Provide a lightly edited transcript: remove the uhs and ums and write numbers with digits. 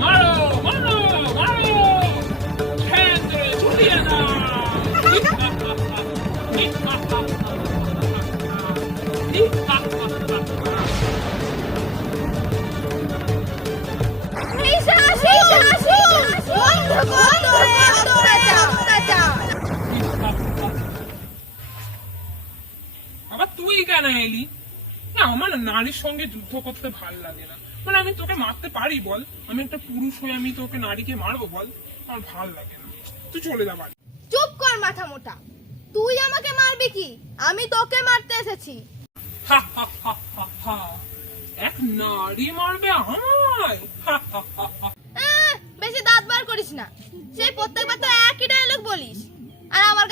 মারো মারো মারো, কেন্দ্রে ঝুলিয়ে দাও। আবার তুই কেন এলি? না, আমার না নারীর সঙ্গে যুদ্ধ করতে ভাল লাগে না। মানে আমি তোকে মারতে পারি বল, আমি একটা পুরুষ হয়ে আমি তোকে নারীকে মারবো বল? আমার ভাল লাগে না, তুই চলে যা বাড়ি। চুপ কর মাথা মোটা, তুই আমাকে মারবি কি? আমি তোকে মারতে এসেছি। হা, হা, হা, হা, হা। এক নারী মারবে আমায়? হা, হা, হা, হা। বেশি দাঁত বার করিস না, সেই প্রত্যেকবার তো একই ডায়লগ বলিস। আর আমার